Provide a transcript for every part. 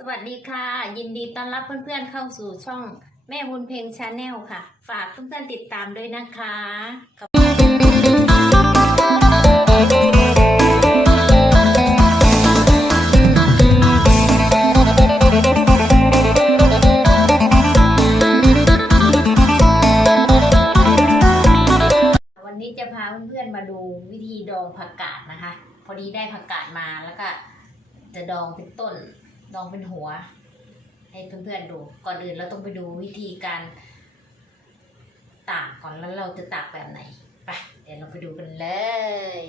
สวัสดีค่ะ ยินดีต้อนรับเพื่อนๆเข้าสู่ช่องแม่บุญเพลงชาแนลค่ะ ฝากเพื่อนๆติดตามด้วยนะคะขอบวันนี้จะพาเพื่อนๆมาดูวิธีดองผักกาดนะคะ พอดีได้ผักกาดมาแล้วก็จะดองเป็นต้น ดองเป็นหัว ให้เพื่อนๆดู ก่อนอื่นเราต้องไปดูวิธีการตากก่อนแล้วเราจะตากแบบไหนไปเดี๋ยวเราไปดูกันเลย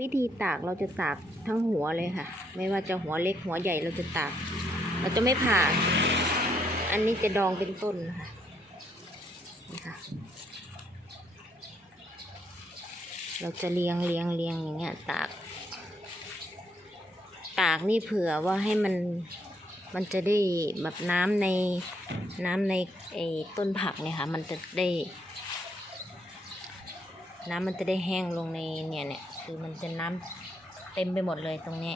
วิธีตากเราจะตากทั้งหัวเลยค่ะ ไม่ว่าจะหัวเล็กหัวใหญ่เราจะตาก เราจะไม่ผ่า อันนี้จะดองเป็นต้นค่ะนี่ค่ะ เราจะเรียงเรียงเรียงอย่างเงี้ยตาก ตากนี่เผื่อว่าให้มันมันจะได้แบบน้ำในน้ำในไอ้ต้นผักเนี่ยค่ะ มันจะได้ น้ำมันจะได้แห้งลงในเนี่ยเนี่ยคือมันจะน้ำเต็มไปหมดเลยตรงนี้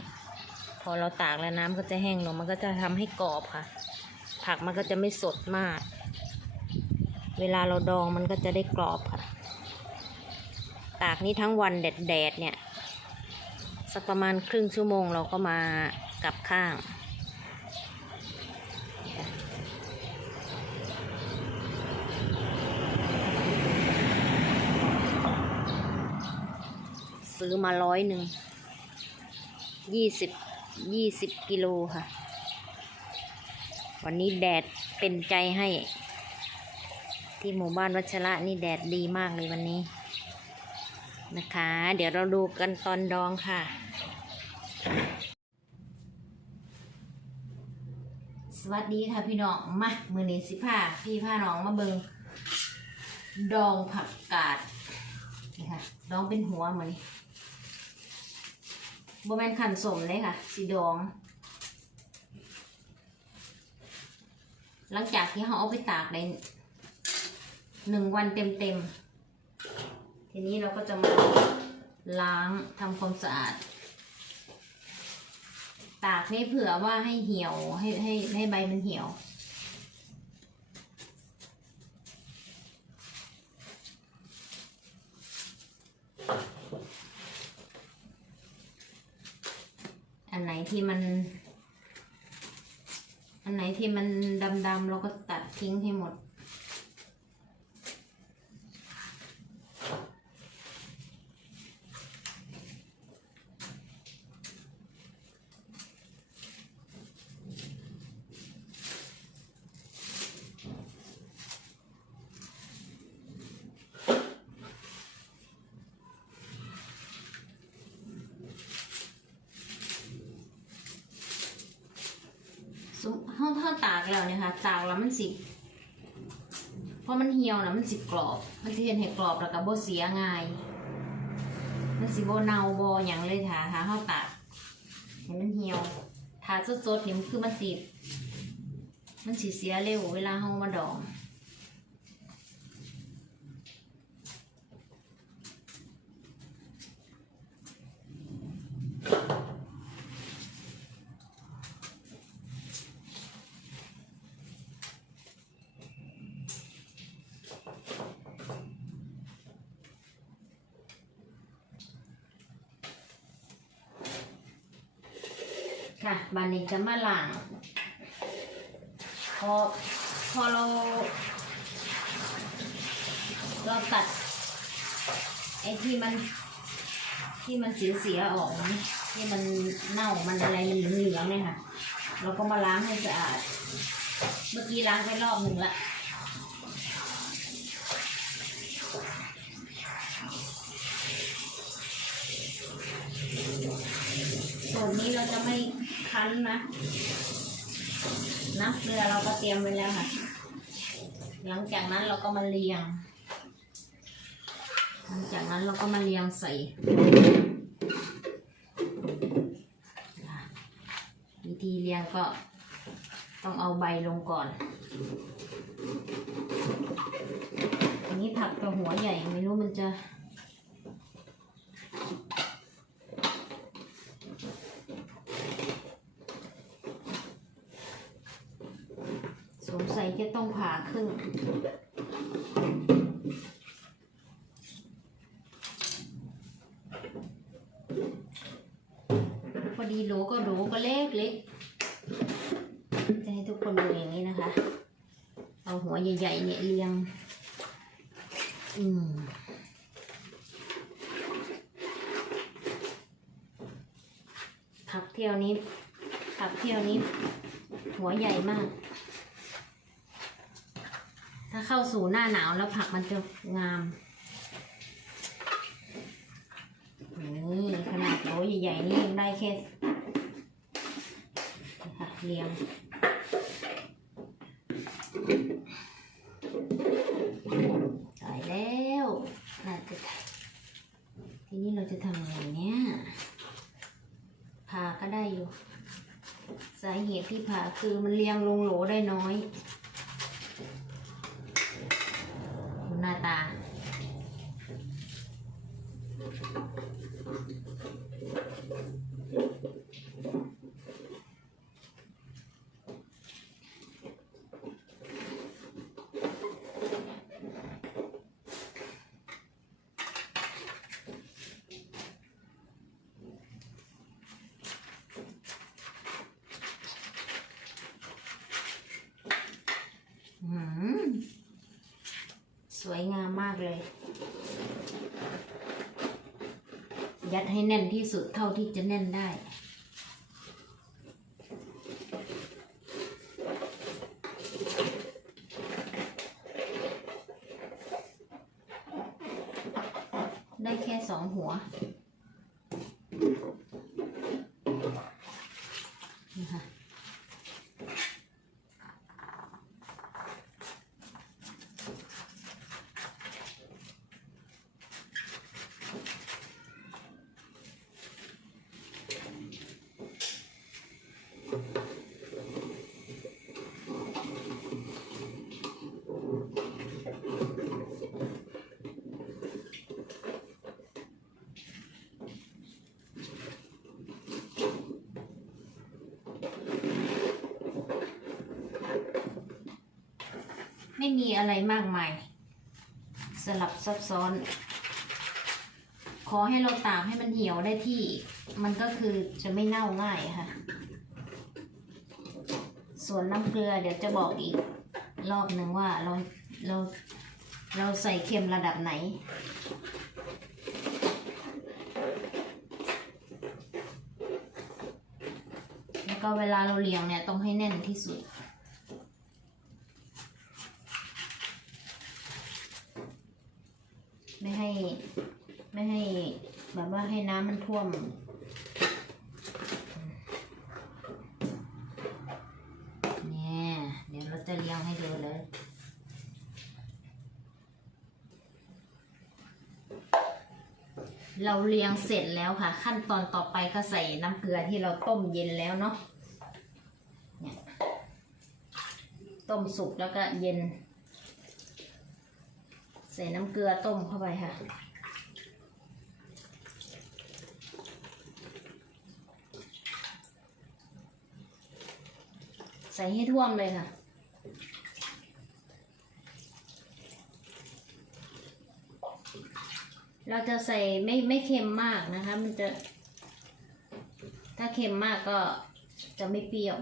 พอเราตากแล้วน้ำก็จะแห้งลง มันก็จะทำให้กรอบค่ะ ผักมันก็จะไม่สดมาก เวลาเราดองมันก็จะได้กรอบค่ะ ตากนี้ทั้งวันแดดแดดเนี่ย สักประมาณครึ่งชั่วโมงเราก็มากลับข้าง ซื้อมาร้อยหนึ่งยี่สิบยี่สิบกิโลค่ะ วันนี้แดดเป็นใจให้ ที่หมู่บ้านวัชระนี่แดดดีมากเลยวันนี้นะคะ เดี๋ยวเราดูกันตอนดองค่ะ สวัสดีค่ะพี่น้องมามือนี้สิผ้าพี่ผ้าน้องมาเบิงดองผักกาดนี่ค่ะดองเป็นหัวเหมือนโบแมนขันสมเลยค่ะ สีดอง หลังจากที่เขาเอาไปตากในหนึ่งวันเต็มๆทีนี้เราก็จะมาล้างทำความสะอาด ตากนี่เผื่อว่าให้เหี่ยวให้ให้ให้ใบมันเหี่ยว อันไหนที่มัน อันไหนที่มันดำๆเราก็ตัดทิ้งให้หมด ซุมเฮาเฮาตากแล้วเนี่ยค่ะ ตากแล้วมันสิเพราะมันเหี่ยวนะมันสิกรอบ มันสิเห็นเห็ดกรอบแล้วก็บ่เสียง่าย มันสิบ่เน่าบ่หยังเลยค่ะถ้าเฮาตากเห็นมันเหี่ยวถ้าสดๆนี่มันคือมันสิมันสิเสียเร็วเวลาเฮามาดอง ค่ะบานนี้จะมาล้างพอพอเราเราตัดไอ้ที่มันที่มันเสียเสียๆออกที่มันเน่ามันอะไรมันเหลืองๆเนี่ยค่ะ เราก็มาล้างให้สะอาด เมื่อกี้ล้างไปรอบหนึ่งละ ส่วนนี้เราจะไม่คั้นนะน้ำเกลือเราก็เตรียมไว้แล้วค่ะ หลังจากนั้นเราก็มาเรียง หลังจากนั้นเราก็มาเรียงใส่วิธีเรียงก็ต้องเอาใบลงก่อนอันนี้ผักกับหัวใหญ่ไม่รู้มันจะ สงสัยจะ ต้องผ่าครึ่งพอดีโหลก็โหลก็เล็กเล็กจะให้ทุกคนดูอย่างนี้นะคะ เอาหัวใหญ่ๆเนี่ยเรียง อืมผักเที่ยวนี้ผักเที่ยวนี้ หัวใหญ่มาก ถ้าเข้าสู่หน้าหนาวแล้วผักมันจะงามนี่ขนาดโหลใหญ่ๆนี่ยังได้แค่นะคะเรียงตายแล้วน่าจะทีนี้เราจะทำยังไงเนี่ยผ่าก็ได้อยู่ สาเหตุที่ผ่าคือมันเรียงลงโหลได้น้อย ดูหน้าตา อืมสวยงามมาก เลย ยัดให้แน่นที่สุดเท่าที่จะแน่นได้ได้แค่สองหัว ไม่มีอะไรมากมาย สลับซับซ้อน ขอให้เราตากให้มันเหี่ยวได้ที่ มันก็คือจะไม่เน่าง่ายค่ะ ส่วนน้ำเกลือเดี๋ยวจะบอกอีกรอบหนึ่งว่าเราเราเราใส่เค็มระดับไหน แล้วก็เวลาเราเรียงเนี่ยต้องให้แน่นที่สุด ไม่ให้ ไม่ให้แบบว่าให้น้ำมันท่วมเนี่ยเดี๋ยวเราจะเลี้ยงให้ดูเลยเราเลี้ยงเสร็จแล้วค่ะ ขั้นตอนต่อไปก็ใส่น้ำเกลือที่เราต้มเย็นแล้วเนาะเนี่ยต้มสุกแล้วก็เย็น ใส่น้ำเกลือต้มเข้าไปค่ะ ใส่ให้ท่วมเลยค่ะเราจะใส่ไม่ไม่เค็มมากนะคะ มันจะ ถ้าเค็มมากก็จะไม่เปรี้ยว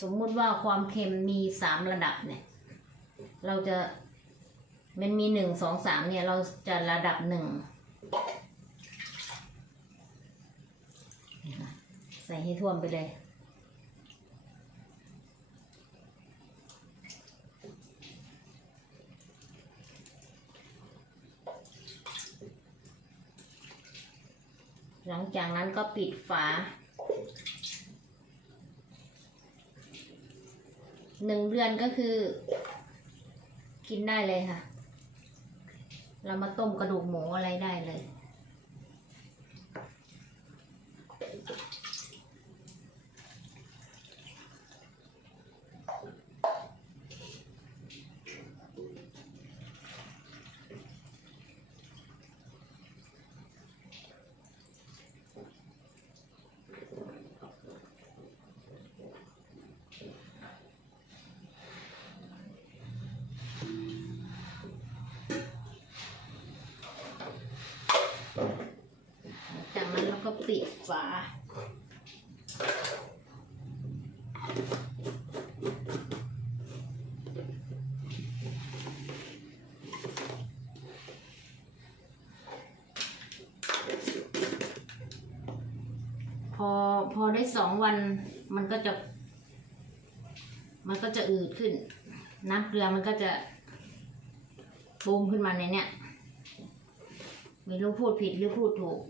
สมมุติว่าความเค็มมีสามระดับเนี่ย เราจะมันมีหนึ่งสองสามเนี่ย เราจะระดับหนึ่งใส่ให้ท่วมไปเลย หลังจากนั้นก็ปิดฝา หนึ่งเดือนก็คือ กินได้เลยค่ะ เรามาต้มกระดูกหมูอะไรได้เลย ปิดฝาพอพอได้สองวันมันก็จะ มันก็จะอืดขึ้น น้ำเกลือมันก็จะบูมขึ้นมาในเนี้ยไม่รู้พูดผิดหรือพูดถูก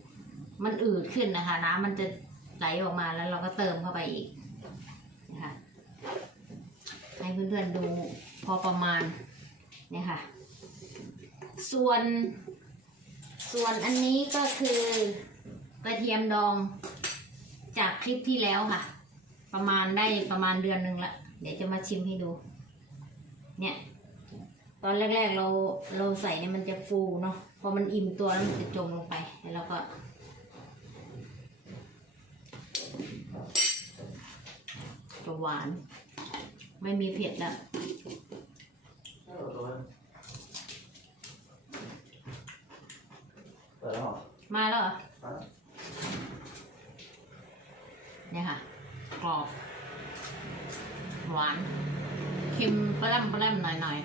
มันอืดขึ้นนะคะ น้ำมันจะไหลออกมาแล้วเราก็เติมเข้าไปอีกนะคะให้เพื่อนๆดูพอประมาณเนี่ยค่ะ ส่วน ส่วนอันนี้ก็คือกระเทียมดองจากคลิปที่แล้วค่ะ ประมาณได้ประมาณเดือนหนึ่งละเดี๋ยวจะมาชิมให้ดู เนี่ย ตอนแรกๆเราเราใส่เนี่ยมันจะฟูเนาะพอมันอิ่มตัวแล้วมันจะจมลงไปแล้วเราก็ จะหวาน ไม่มีเผ็ดแล้วเปิดแล้วเหรอมาแล้วเหรอมาแล้วเนี่ยค่ะ กรอบ หวานเค็มปลาแรมปลาแรมหน่อยหน่อย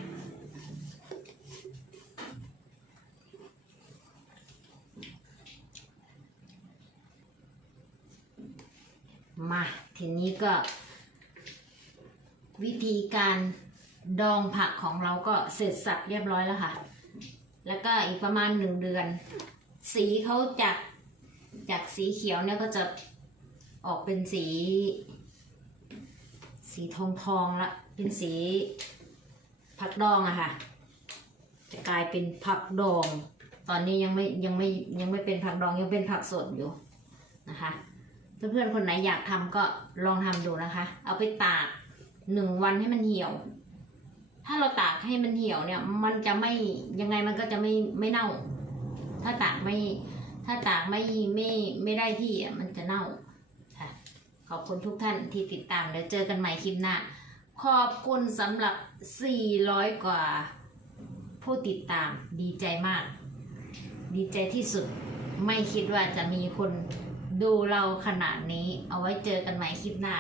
ๆมา ทีนี้ก็ วิธีการดองผักของเราก็เสร็จสับเรียบร้อยแล้วค่ะ แล้วก็อีกประมาณหนึ่งเดือน สีเขาจากจากสีเขียวเนี่ยก็จะออกเป็นสี สีทองทองละ เป็นสีผักดองอะค่ะ จะกลายเป็นผักดอง ตอนนี้ยังไม่ยังไม่ยังไม่เป็นผักดองยังเป็นผักสดอยู่นะคะ เพื่อนๆคนไหนอยากทำก็ลองทำดูนะคะ เอาไปตาก หนึ่งวันให้มันเหี่ยว ถ้าเราตากให้มันเหี่ยวเนี่ย มันจะไม่ยังไงมันก็จะไม่ไม่เน่า ถ้าตากไม่ ถ้าตากไม่ไม่ไม่ได้ที่อะมันจะเน่าค่ะขอบคุณทุกท่านที่ติดตามเดี๋ยวเจอกันใหม่คลิปหน้าขอบคุณสำหรับ 400 กว่า ผู้ติดตามดีใจมาก ดีใจที่สุดไม่คิดว่าจะมีคนดูเราขนาดนี้ เอาไว้เจอกันใหม่คลิปหน้า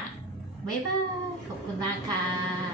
บ๊ายบาย คุณมากค่ะ